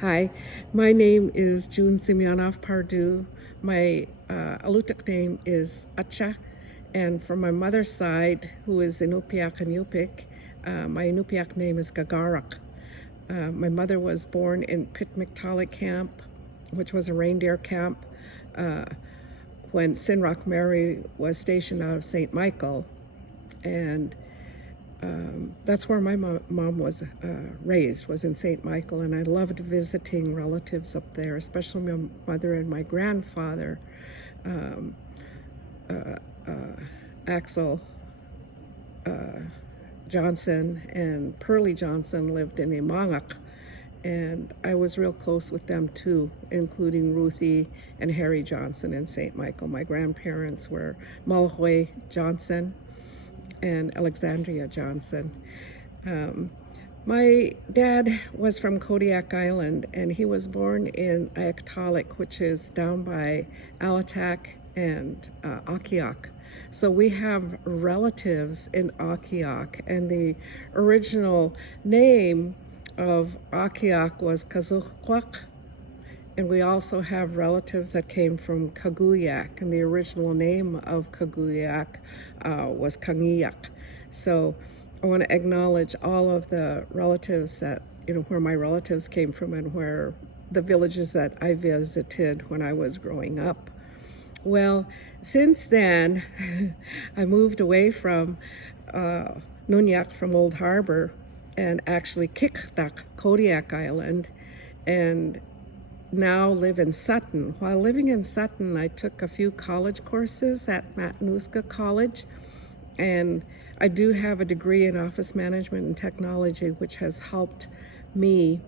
Hi, my name is June Pardue. My Alutiiq name is Acha, and from my mother's side, who is Inupiaq and Inupiaq, my Inupiaq name is Gagarak. My mother was born in Pitmictala Camp, which was a reindeer camp, when Sinrock Mary was stationed out of St. Michael, and that's where my mom was raised, was in St. Michael, and I loved visiting relatives up there, especially my mother and my grandfather, Axel Johnson and Pearlie Johnson lived in Imangak, and I was real close with them too, including Ruthie and Harry Johnson in St. Michael. My grandparents were Mulhoy Johnson and Alexandria Johnson. My dad was from Kodiak Island, and he was born in Alutiiq, which is down by Alutiiq and Inupiaq. So we have relatives in Inupiaq, and the original name of Inupiaq was Kazukwak, and we also have relatives that came from Kaguyak, and the original name of Kaguyak was Kangiyak. So I want to acknowledge all of the relatives that, where my relatives came from and where the villages that I visited when I was growing up. Well, since then, I moved away from Nunyak, from Old Harbor, and actually kicked Kodiak Island, and now live in Sutton. While living in Sutton, I took a few college courses at Matanuska College, and I do have a degree in office management and technology, which has helped me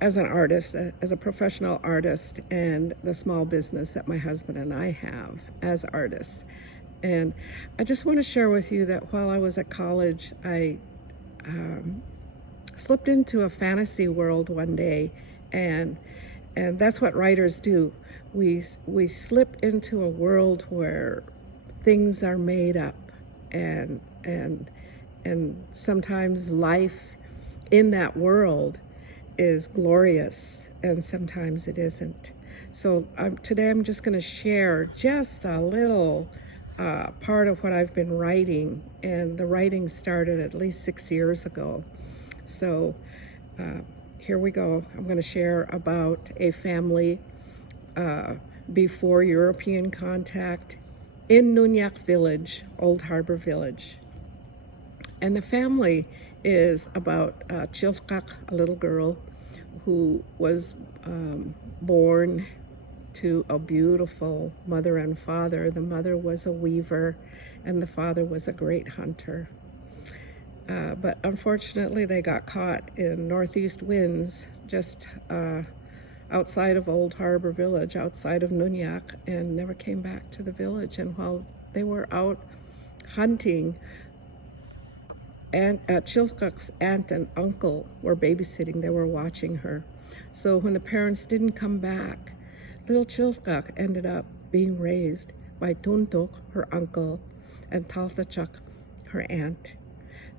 as an artist, as a professional artist, and the small business that my husband and I have as artists. And I just want to share with you that while I was at college, I slipped into a fantasy world one day, and that's what writers do. We slip into a world where things are made up, and sometimes life in that world is glorious, and sometimes it isn't. So today I'm just going to share just a little part of what I've been writing, and the writing started at least 6 years ago. So here we go. I'm going to share about a family before European contact in Nunyak Village, Old Harbor Village. And the family is about Chilfkak, a little girl who was born to a beautiful mother and father. The mother was a weaver, and the father was a great hunter. But unfortunately, they got caught in northeast winds just outside of Old Harbor Village, outside of Nunyak, and never came back to the village. And while they were out hunting, Chilfkak's aunt and uncle were babysitting. They were watching her. So when the parents didn't come back, little Chilfkak ended up being raised by Tuntuk, her uncle, and Taltachak, her aunt.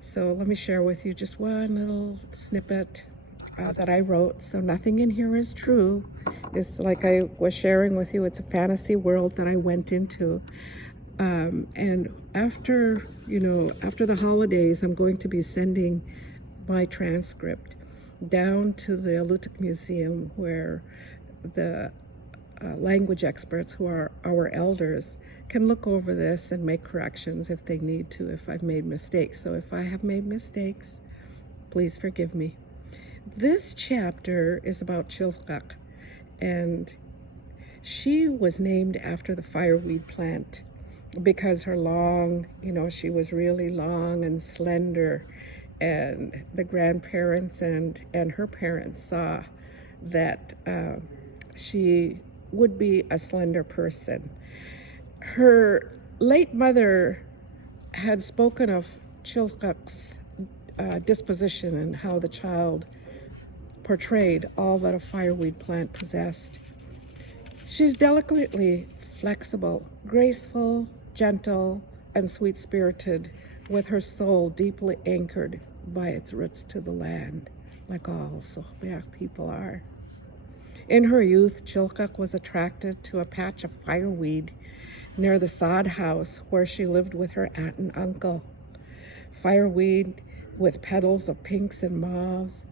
So let me share with you just one little snippet that I wrote. So nothing in here is true. It's like I was sharing with you, it's a fantasy world that I went into. And after the holidays, I'm going to be sending my transcript down to the Alutiiq Museum, where the language experts, who are our elders, can look over this and make corrections if they need to, if I've made mistakes. So if I have made mistakes, please forgive me. This chapter is about Chilfkak, and she was named after the fireweed plant because her she was really long and slender, and the grandparents and her parents saw that she would be a slender person. Her late mother had spoken of Chilfkak's disposition and how the child portrayed all that a fireweed plant possessed. She's delicately flexible, graceful, gentle, and sweet-spirited, with her soul deeply anchored by its roots to the land. like all Sitka people are. In her youth, Chilkuk was attracted to a patch of fireweed near the sod house where she lived with her aunt and uncle. Fireweed with petals of pinks and mauves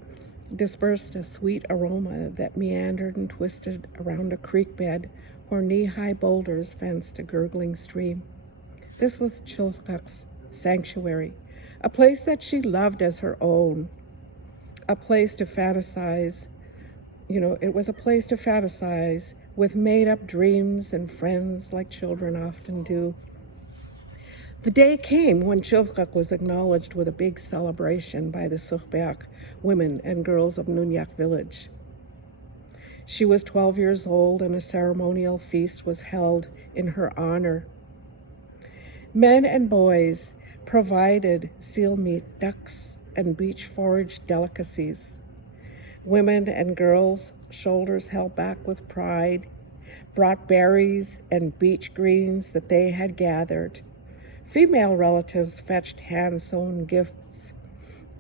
dispersed a sweet aroma that meandered and twisted around a creek bed where knee-high boulders fenced a gurgling stream. This was Chilkuk's sanctuary, a place that she loved as her own, a place to fantasize. It was a place to fantasize with made-up dreams and friends like children often do. The day came when Chilkuk was acknowledged with a big celebration by the Sitka women and girls of Inupiaq village. She was 12 years old and a ceremonial feast was held in her honor. Men and boys provided seal meat, ducks, and beach-foraged delicacies. Women and girls, shoulders held back with pride, brought berries and beach greens that they had gathered. Female relatives fetched hand-sewn gifts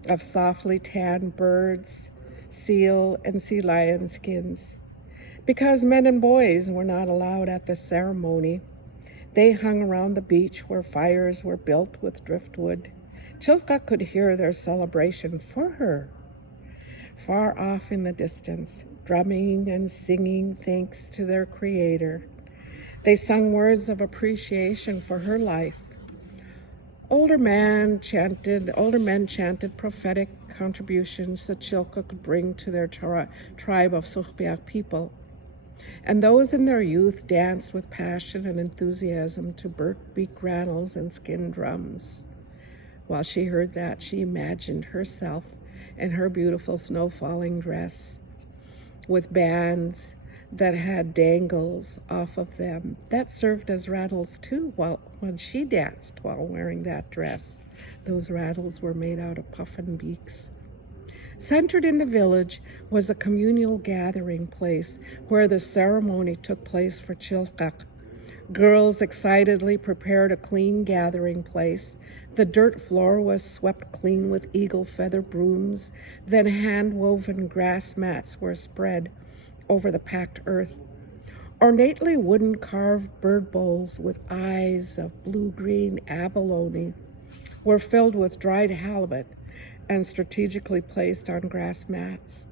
of softly tanned birds, seal, and sea lion skins. Because men and boys were not allowed at the ceremony, they hung around the beach where fires were built with driftwood. Chilkuk could hear their celebration for her. Far off in the distance, drumming and singing thanks to their creator. They sung words of appreciation for her life. Older men chanted prophetic contributions that Chilkuk could bring to their tribe of Sitka people. And those in their youth danced with passion and enthusiasm to beak rattles and skin drums. While she heard that, she imagined herself in her beautiful snow-falling dress with bands that had dangles off of them that served as rattles too when she danced while wearing that dress. Those rattles were made out of puffin beaks. Centered in the village was a communal gathering place where the ceremony took place for Chilkuk. Girls excitedly prepared a clean gathering place. The dirt floor was swept clean with eagle feather brooms. Then hand-woven grass mats were spread over the packed earth. Ornately wooden carved bird bowls with eyes of blue-green abalone were filled with dried halibut and strategically placed on grass mats.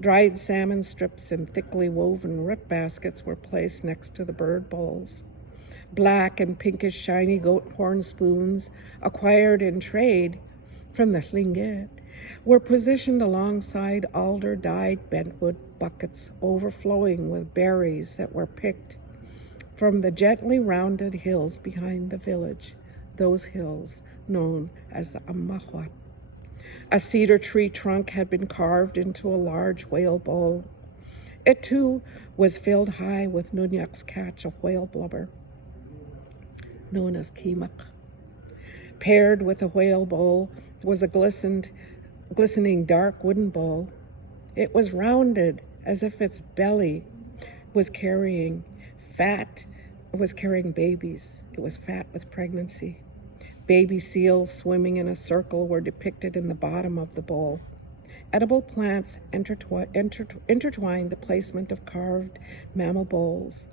Dried salmon strips in thickly woven root baskets were placed next to the bird bowls. Black and pinkish shiny goat horn spoons, acquired in trade from the Tlingit, were positioned alongside alder-dyed bentwood buckets overflowing with berries that were picked from the gently rounded hills behind the village, those hills known as the Amahwat. A cedar tree trunk had been carved into a large whale bowl. It too was filled high with Inupiaq's catch of whale blubber, known as kimak. Paired with a whale bowl was a glistening dark wooden bowl. It was rounded as if its belly was carrying babies. It was fat with pregnancy. Baby seals swimming in a circle were depicted in the bottom of the bowl. Edible plants intertwined the placement of carved mammal bowls,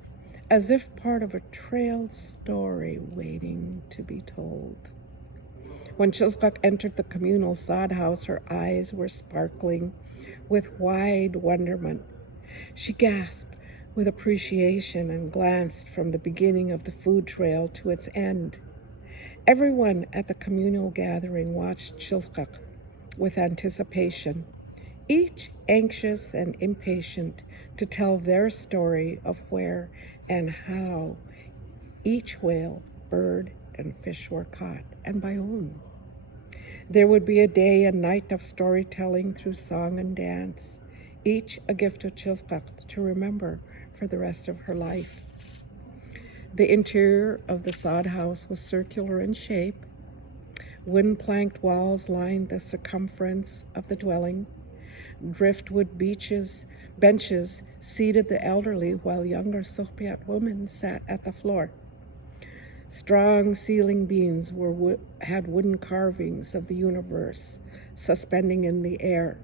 as if part of a trailed story waiting to be told. When Chilkuk entered the communal sod house, her eyes were sparkling with wide wonderment. She gasped with appreciation and glanced from the beginning of the food trail to its end. Everyone at the communal gathering watched Chilkuk with anticipation, each anxious and impatient to tell their story of where and how each whale, bird, and fish were caught, and by whom. There would be a day and night of storytelling through song and dance, each a gift of Chilkuk to remember for the rest of her life. The interior of the sod house was circular in shape. Wooden planked walls lined the circumference of the dwelling. Driftwood benches seated the elderly, while younger Sitka women sat at the floor. Strong ceiling beams had wooden carvings of the universe suspending in the air.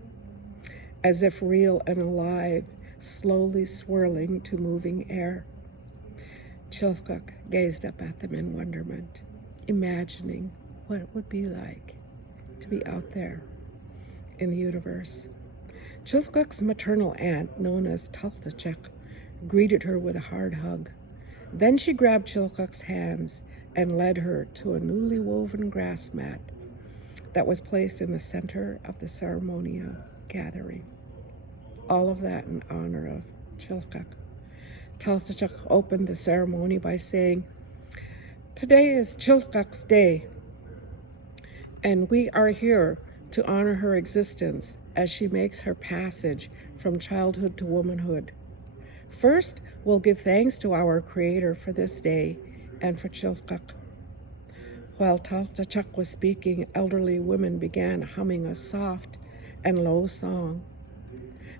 as if real and alive, slowly swirling to moving air. Chilkuk gazed up at them in wonderment, imagining what it would be like to be out there in the universe. Chilkuk's maternal aunt, known as Taltachuk, greeted her with a hard hug. Then she grabbed Chilkuk's hands and led her to a newly woven grass mat that was placed in the center of the ceremonial gathering. All of that in honor of Chilkuk. Taltachuk opened the ceremony by saying, "Today is Chilkuk's day, and we are here to honor her existence as she makes her passage from childhood to womanhood. First, we'll give thanks to our Creator for this day and for Chilkuk." While Taltachuk was speaking, elderly women began humming a soft and low song.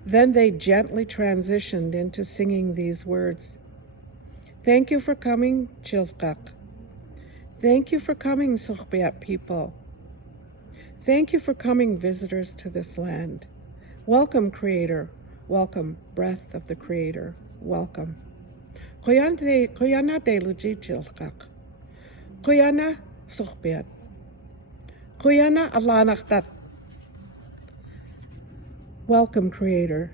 Then they gently transitioned into singing these words. "Thank you for coming, Chilkuk. Thank you for coming, Sitka people. Thank you for coming, visitors to this land. Welcome, Creator. Welcome, breath of the Creator. Welcome. Kuyana de Luji Chilkuk. Kuyana Sitka. Kuyana Alanaktat. Welcome, Creator.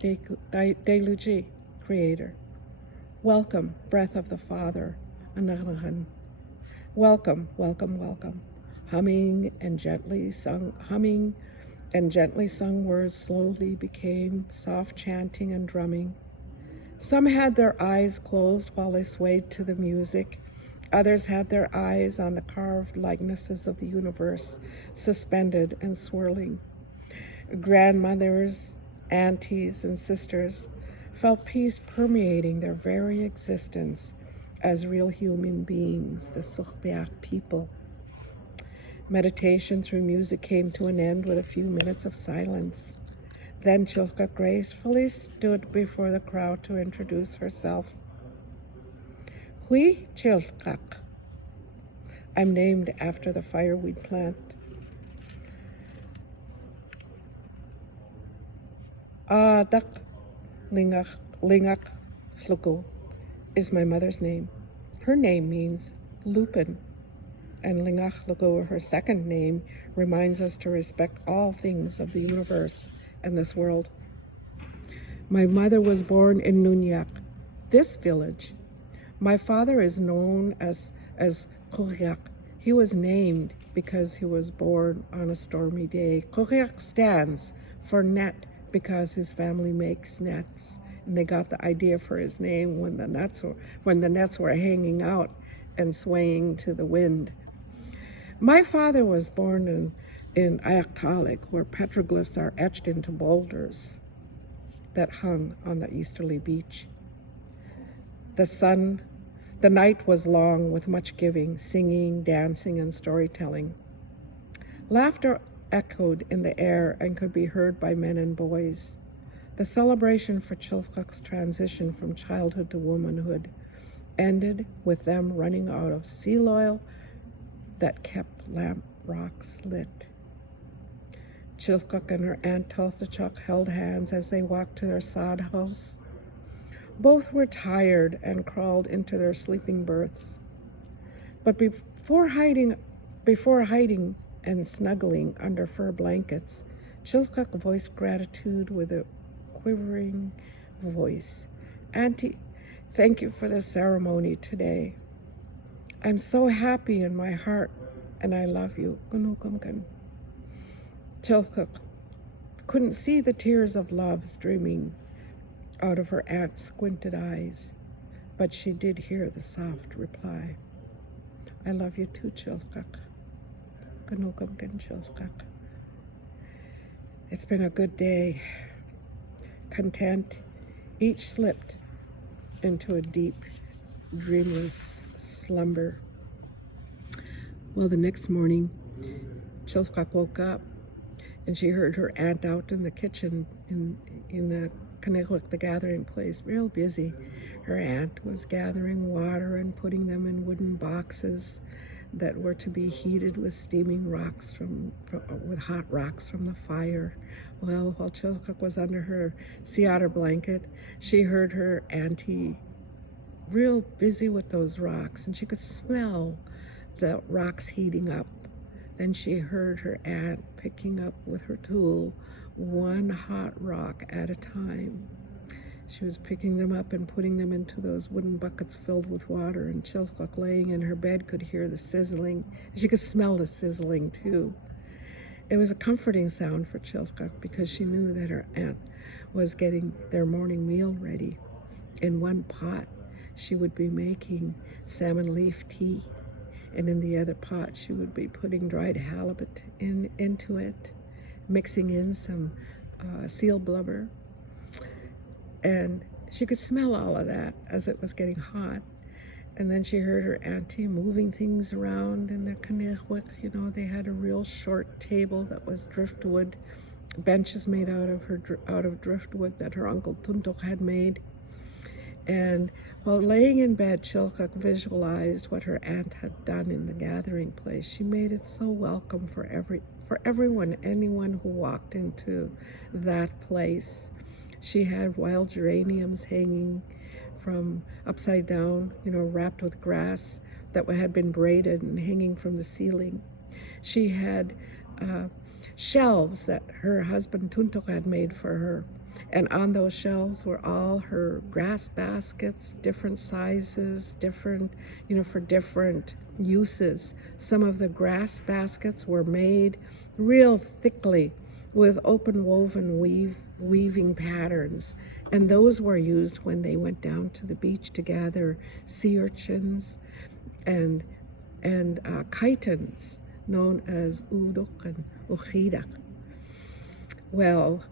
Deluji, Creator. Welcome, breath of the Father. Anagahan. Welcome, welcome, welcome. Humming and gently sung words slowly became soft chanting and drumming. Some had their eyes closed while they swayed to the music. Others had their eyes on the carved likenesses of the universe, suspended and swirling. Grandmothers, aunties, and sisters felt peace permeating their very existence as real human beings, the Sitka people. Meditation through music came to an end with a few minutes of silence. Then Chilkuk gracefully stood before the crowd to introduce herself. Hui Chilkuk. I'm named after the fireweed plant. Dak Lingak Sluku is my mother's name. Her name means lupin, and Lingak Lugu, her second name, reminds us to respect all things of the universe and this world. My mother was born in Nunyak, this village. My father is known as Kodiak. He was named because he was born on a stormy day. Kodiak stands for net because his family makes nets, and they got the idea for his name when the nets were hanging out and swaying to the wind. My father was born in Alutiiq, where petroglyphs are etched into boulders that hung on the easterly beach. The night was long with much giving, singing, dancing, and storytelling. Laughter echoed in the air and could be heard by men and boys. The celebration for Chilkuk's transition from childhood to womanhood ended with them running out of seal oil that kept lamp rocks lit. Chilkuk and her aunt Taltachuk held hands as they walked to their sod house. Both were tired and crawled into their sleeping berths. But before hiding and snuggling under fur blankets, Chilkuk voiced gratitude with a quivering voice. Auntie, thank you for the ceremony today. I'm so happy in my heart, and I love you. Chilkuk couldn't see the tears of love streaming out of her aunt's squinted eyes, but she did hear the soft reply. I love you too, Chilkuk. It's been a good day. Content, each slipped into a deep, dreamless slumber. Well, the next morning, Chilkuk woke up and she heard her aunt out in the kitchen in the Kodiak, the gathering place, real busy. Her aunt was gathering water and putting them in wooden boxes. that were to be heated with steaming rocks with hot rocks from the fire. Well, while Chilkuk was under her sea otter blanket, she heard her auntie real busy with those rocks, and she could smell the rocks heating up. Then she heard her aunt picking up with her tool one hot rock at a time. She was picking them up and putting them into those wooden buckets filled with water, and Chilkuk, laying in her bed, could hear the sizzling. She could smell the sizzling too. It was a comforting sound for Chilkuk because she knew that her aunt was getting their morning meal ready. In one pot, she would be making salmon leaf tea, and in the other pot, she would be putting dried halibut into it, mixing in some seal blubber. And she could smell all of that as it was getting hot. And then she heard her auntie moving things around in their kanikwik. You know, they had a real short table that was driftwood, benches made out of driftwood that her uncle Tuntuk had made. And while laying in bed, Chilkuk visualized what her aunt had done in the gathering place. She made it so welcome for everyone, anyone who walked into that place. She had wild geraniums hanging from upside down, wrapped with grass that had been braided and hanging from the ceiling. She had shelves that her husband Tuntuk had made for her. And on those shelves were all her grass baskets, different sizes, for different uses. Some of the grass baskets were made real thickly with open woven weaving patterns. And those were used when they went down to the beach to gather sea urchins and chitons, known as uduk and uchidak. Well,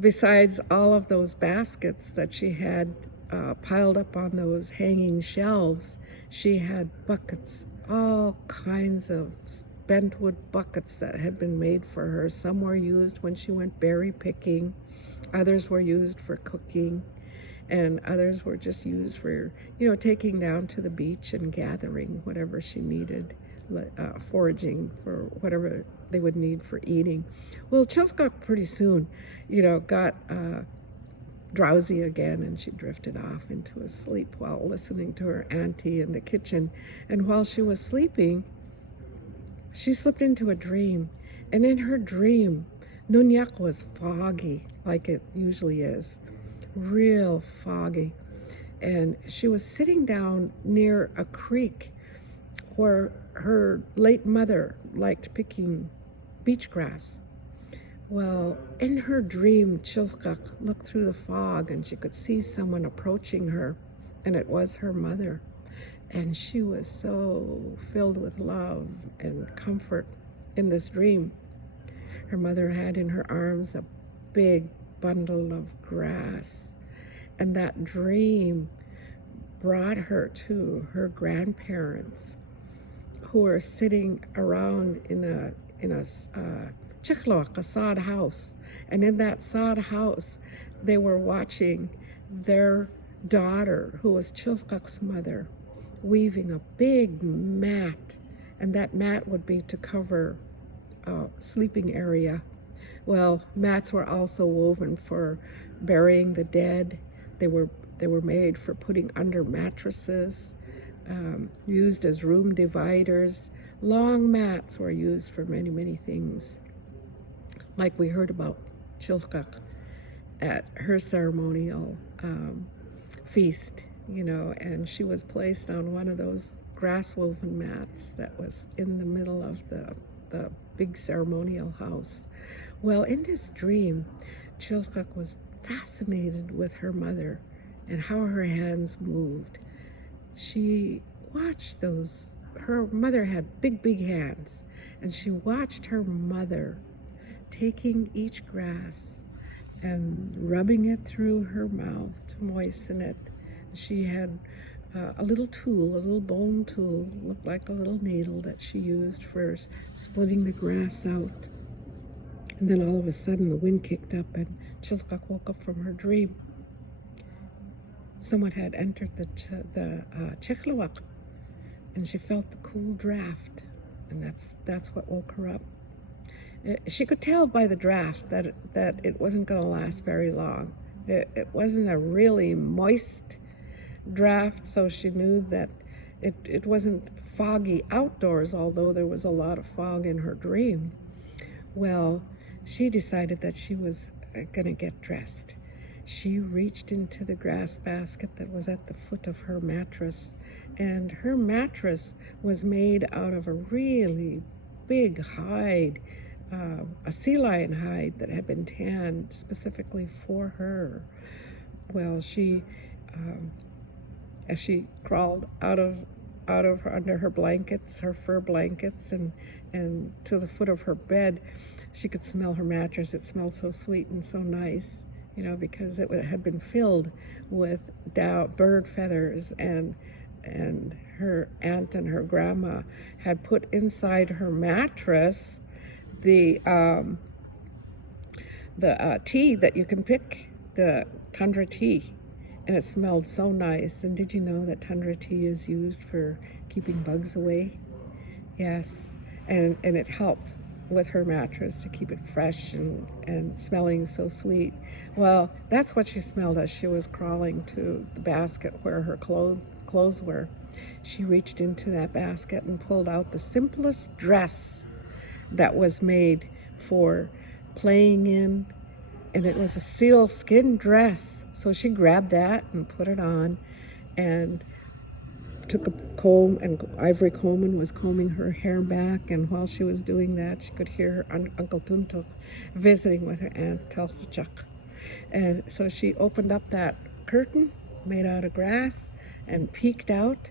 besides all of those baskets that she had piled up on those hanging shelves, she had buckets, all kinds of bentwood buckets that had been made for her. Some were used when she went berry picking, others were used for cooking, and others were just used for, taking down to the beach and gathering whatever she needed, foraging for whatever they would need for eating. Well, Chilkuk pretty soon, got drowsy again, and she drifted off into a sleep while listening to her auntie in the kitchen. And while she was sleeping, she slipped into a dream. And in her dream, Nunyak was foggy, like it usually is, real foggy. And she was sitting down near a creek where her late mother liked picking beach grass. Well, in her dream, Chilkuk looked through the fog and she could see someone approaching her, and it was her mother. And she was so filled with love and comfort in this dream. Her mother had in her arms a big bundle of grass, and that dream brought her to her grandparents, who were sitting around in a chikloak, a sod house. And in that sod house, they were watching their daughter, who was Chilkuk's mother, weaving a big mat. And that mat would be to cover a sleeping area. Well, mats were also woven for burying the dead. They were made for putting under mattresses, used as room dividers. Long mats were used for many, many things. Like we heard about Chilkuk at her ceremonial feast, and she was placed on one of those grass woven mats that was in the middle of the big ceremonial house. Well, in this dream, Chilkuk was fascinated with her mother and how her hands moved. She watched her mother had big hands, and she watched her mother taking each grass and rubbing it through her mouth to moisten it. She had a little tool, a little bone tool, looked like a little needle that she used for splitting the grass out. And then all of a sudden the wind kicked up and Chilkuk woke up from her dream. Someone had entered the chikloak, and she felt the cool draft, and that's what woke her up. She could tell by the draft that it wasn't going to last very long. It wasn't a really moist draft, so she knew that it wasn't foggy outdoors, although there was a lot of fog in her dream. Well, she decided that she was going to get dressed. She reached into the grass basket that was at the foot of her mattress, and her mattress was made out of a really big hide, a sea lion hide that had been tanned specifically for her. Well, as she crawled out of under her blankets, her fur blankets, and to the foot of her bed, she could smell her mattress. It smelled so sweet and so nice, because it had been filled with bird feathers, and her aunt and her grandma had put inside her mattress the tea that you can pick, the tundra tea, and it smelled so nice. And did you know that tundra tea is used for keeping bugs away? Yes, and it helped with her mattress to keep it fresh and smelling so sweet. Well, that's what she smelled as she was crawling to the basket where her clothes were. She reached into that basket and pulled out the simplest dress that was made for playing in, and it was a sealskin dress. So she grabbed that and put it on, and took a comb and ivory comb and was combing her hair back. And while she was doing that, she could hear her Uncle Tuntuk visiting with her Aunt Alutiiq. And so she opened up that curtain made out of grass and peeked out,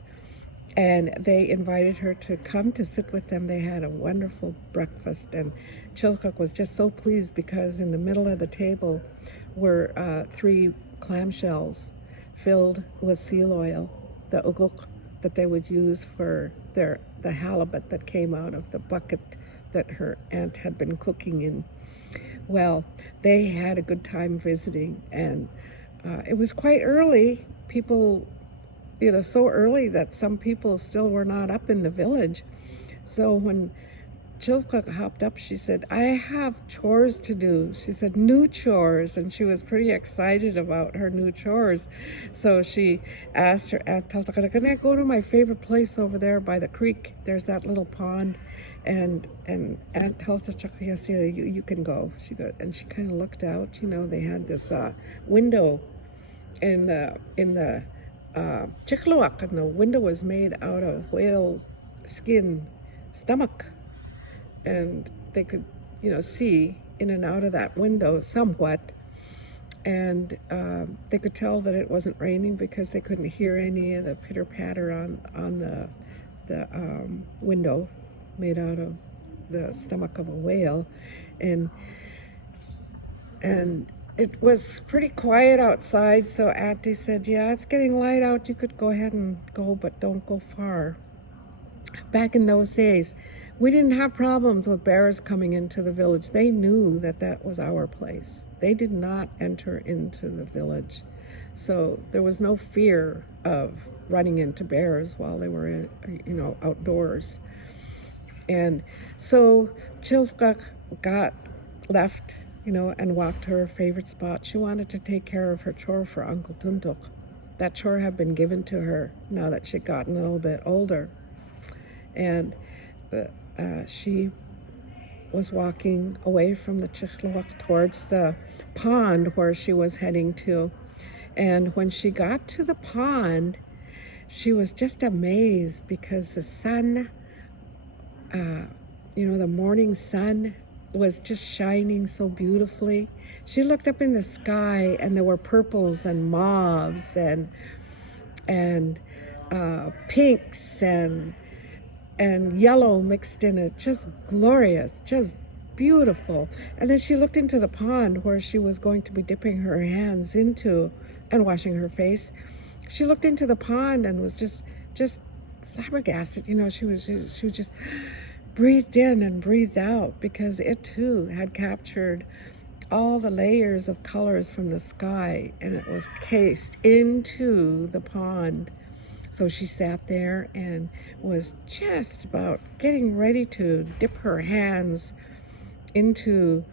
and they invited her to come to sit with them. They had a wonderful breakfast, and Chilcock was just so pleased because in the middle of the table were 3 clamshells filled with seal oil, the uguk that they would use for the halibut that came out of the bucket that her aunt had been cooking in. Well, they had a good time visiting, and it was quite early. People, so early that some people still were not up in the village. So when Chilcock hopped up, she said, "I have chores to do." She said, "New chores," and she was pretty excited about her new chores. So she asked her Aunt Taltakana, "Can I go to my favorite place over there by the creek? There's that little pond." And Aunt Taltakana, "Yes, yeah, you can go." She kind of looked out. They had this window in the Chikluak, and the window was made out of whale skin stomach. And they could, see in and out of that window somewhat. And they could tell that it wasn't raining because they couldn't hear any of the pitter-patter on the window made out of the stomach of a whale. And it was pretty quiet outside, so Auntie said, "Yeah, it's getting light out. You could go ahead and go, but don't go far." Back in those days, we didn't have problems with bears coming into the village. They knew that was our place. They did not enter into the village. So there was no fear of running into bears while they were outdoors. And so Chilcock got left, and walked to her favorite spot. She wanted to take care of her chore for Uncle Tuntuk. That chore had been given to her now that she'd gotten a little bit older. And she was walking away from the Chikluak towards the pond where she was heading to. And when she got to the pond, she was just amazed because the sun, the morning sun was just shining so beautifully. She looked up in the sky, and there were purples and mauves and pinks and yellow mixed in it. Just glorious, just beautiful. And then she looked into the pond where she was going to be dipping her hands into and washing her face. She looked into the pond and was just flabbergasted. She was just breathed in and breathed out because it too had captured all the layers of colors from the sky, and it was cased into the pond. So she sat there and was just about getting ready to dip her hands into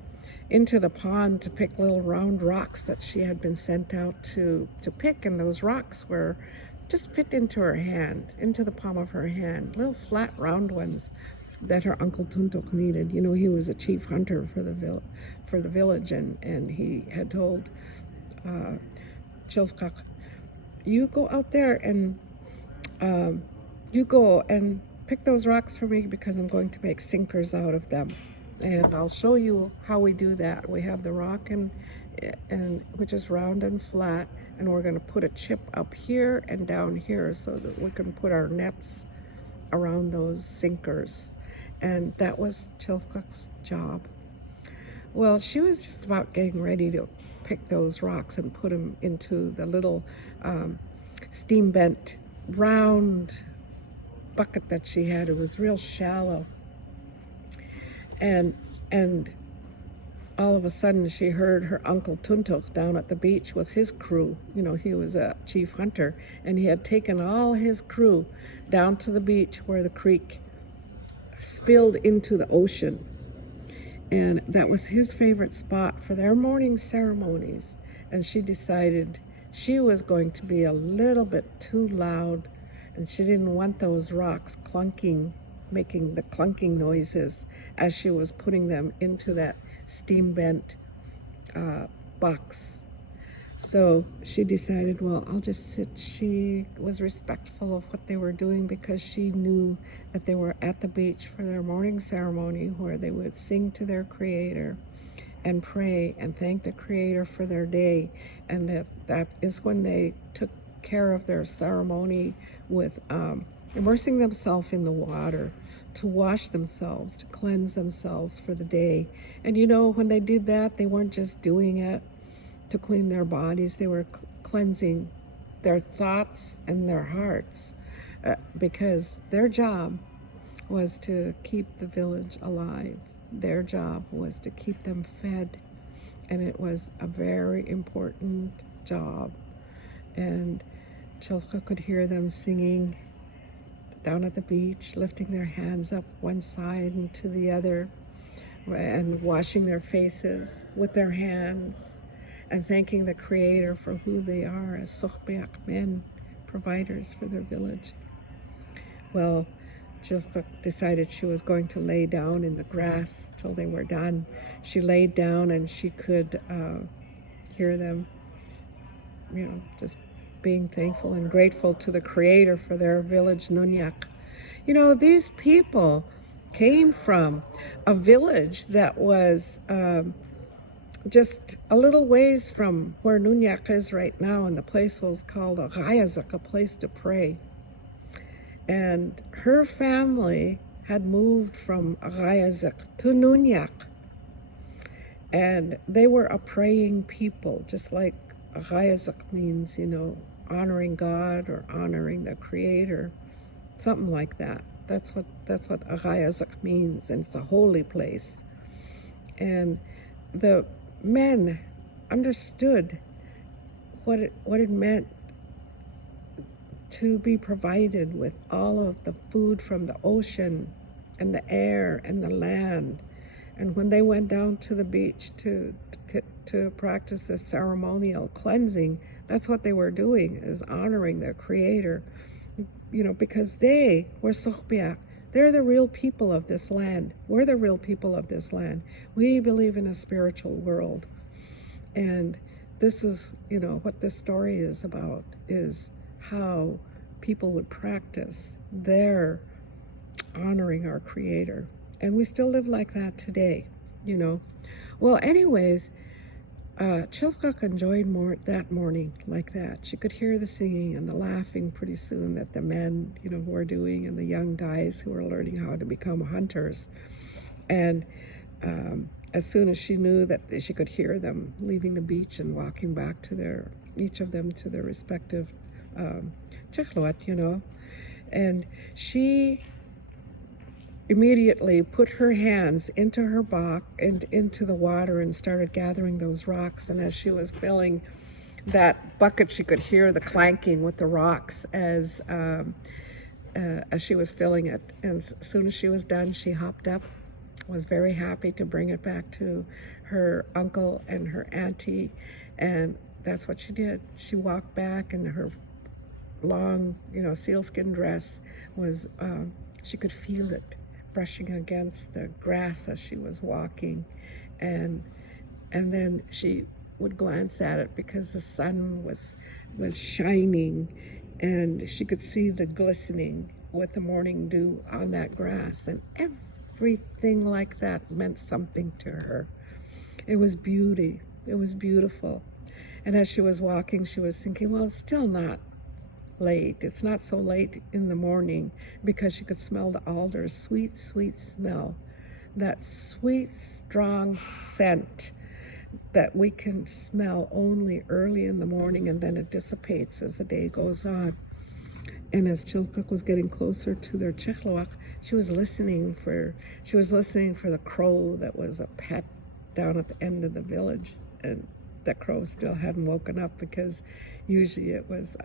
the pond to pick little round rocks that she had been sent out to pick, and those rocks were just fit into her hand, into the palm of her hand, little flat round ones that her uncle Tuntuk needed. You know, he was a chief hunter for the village, and he had told Chilkak, you go out there and you go and pick those rocks for me, because I'm going to make sinkers out of them. And I'll show you how we do that. We have the rock and which is round and flat, and we're going to put a chip up here and down here so that we can put our nets around those sinkers. And that was Chilkak's job. Well, she was just about getting ready to pick those rocks and put them into the little steam bent round bucket that she had. It was real shallow. And all of a sudden she heard her uncle Tuntuk down at the beach with his crew. You know, he was a chief hunter, and he had taken all his crew down to the beach where the creek spilled into the ocean. And that was his favorite spot for their morning ceremonies. And she decided she was going to be a little bit too loud, and she didn't want those rocks clunking, making the clunking noises as she was putting them into that steam bent box. So she decided, well, I'll just sit. She was respectful of what they were doing, because she knew that they were at the beach for their morning ceremony, where they would sing to their creator and pray and thank the creator for their day. And that is when they took care of their ceremony with immersing themselves in the water, to wash themselves, to cleanse themselves for the day. And you know, when they did that, they weren't just doing it to clean their bodies, they were cleansing their thoughts and their hearts, because their job was to keep the village alive. Their job was to keep them fed, and it was a very important job. And Chilka could hear them singing down at the beach, lifting their hands up one side and to the other, and washing their faces with their hands, and thanking the creator for who they are as Sochbeak men, providers for their village. Well, Chilka decided she was going to lay down in the grass till they were done. She laid down, and she could hear them, you know, just being thankful and grateful to the creator for their village, Nunyak. You know, these people came from a village that was just a little ways from where Nunyak is right now, and the place was called a Gayazak, a place to pray. And her family had moved from Gayazak to Nunyak, and they were a praying people, just like Gayazak means, you know, honoring God or honoring the creator, something like that. That's what Gayazak means, and it's a holy place. And the men understood what it meant to be provided with all of the food from the ocean and the air and the land. And when they went down to the beach to practice the ceremonial cleansing, that's what they were doing, is honoring their creator, you know, because they were Sochbeak. They're the real people of this land. We're the real people of this land. We believe in a spiritual world. And this is, you know, what this story is about, is how people would practice their honoring our creator. And we still live like that today, you know. Well, anyways, Chilkak enjoyed that morning like that. She could hear the singing and the laughing pretty soon that the men, you know, were doing, and the young guys who were learning how to become hunters. And as soon as she knew that she could hear them leaving the beach and walking back to each of them to their respective chikloat, you know, and she immediately put her hands into her box and into the water and started gathering those rocks. And as she was filling that bucket, she could hear the clanking with the rocks as she was filling it. And as soon as she was done, she hopped up, was very happy to bring it back to her uncle and her auntie. And that's what she did. She walked back, and her long, sealskin dress was, she could feel it brushing against the grass as she was walking. And then she would glance at it because the sun was shining, and she could see the glistening with the morning dew on that grass, and everything like that meant something to her. It was beauty. It was beautiful. And as she was walking, she was thinking, well, it's still not late. It's not so late in the morning, because she could smell the alders, sweet, sweet smell, that sweet, strong scent that we can smell only early in the morning, and then it dissipates as the day goes on. And as Chilkuk was getting closer to their Chichlawak, she was listening for the crow that was a pet down at the end of the village. And that crow still hadn't woken up, because usually it was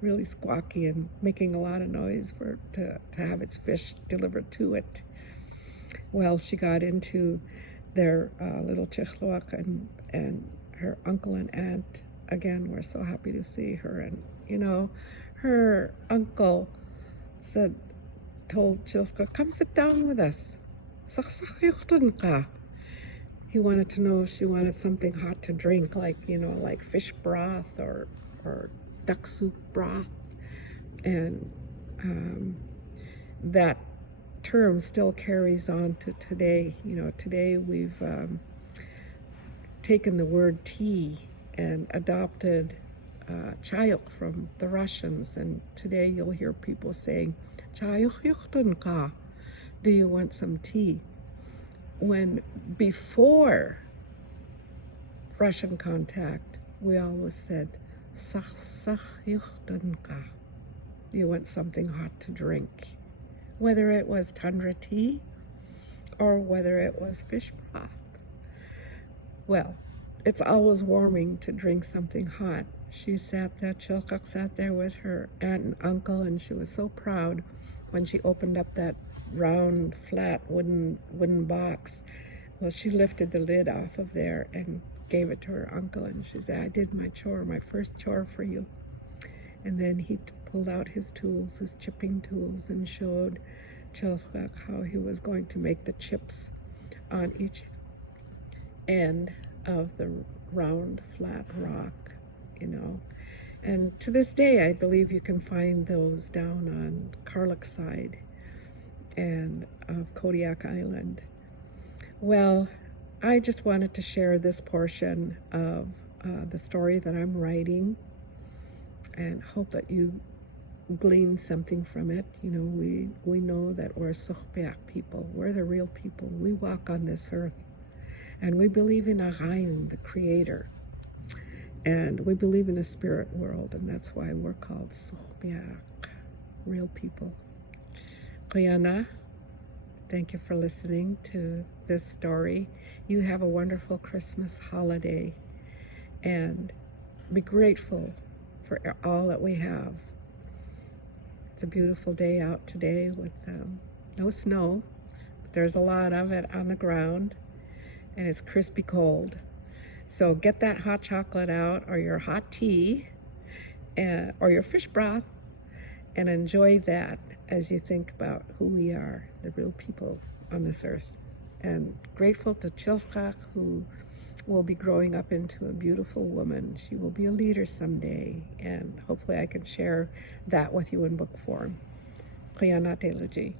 really squawky and making a lot of noise to have its fish delivered to it. Well, she got into their little Chichlawak, and her uncle and aunt again were so happy to see her. And her uncle told Chilka, come sit down with us. He wanted to know if she wanted something hot to drink, like fish broth or duck soup broth. And that term still carries on to today. Today we've taken the word tea and adopted chayuk from the Russians, and today you'll hear people saying, chayuk yukhtunka, do you want some tea? When before Russian contact, we always said, sakh yukhtunka, do you want something hot to drink? Whether it was tundra tea or whether it was fish broth. Well, it's always warming to drink something hot. Chilkuk sat there with her aunt and uncle, and she was so proud when she opened up that round, flat wooden box. Well, she lifted the lid off of there and gave it to her uncle, and she said, I did my chore, my first chore for you. And then he pulled out his tools, his chipping tools, and showed Chilkuk how he was going to make the chips on each end of the round, flat rock, And to this day, I believe you can find those down on Karluk side and of Kodiak Island. Well, I just wanted to share this portion of the story that I'm writing, and hope that you glean something from it. We know that we're Simeonoff people. We're the real people. We walk on this earth, and we believe in Arayan, the creator, and we believe in a spirit world, and that's why we're called Simeonoff, real people. Kuyana, thank you for listening to this story. You have a wonderful Christmas holiday, and be grateful for all that we have. It's a beautiful day out today with no snow, but there's a lot of it on the ground, and it's crispy cold. So get that hot chocolate out, or your hot tea, or your fish broth, and enjoy that as you think about who we are, the real people on this earth. And grateful to Chilkuk, who will be growing up into a beautiful woman. She will be a leader someday, and hopefully I can share that with you in book form. Kuyana Teluji.